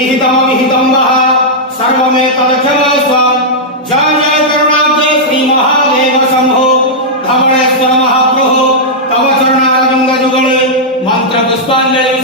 विहितम वः सर्वमेतदखिलस्व जय जय करुणाब्धे श्री महादेव शंभो धवळेश्वर महाप्रभु तव चरणारविंद जुगले मंत्र पुष्पांजलि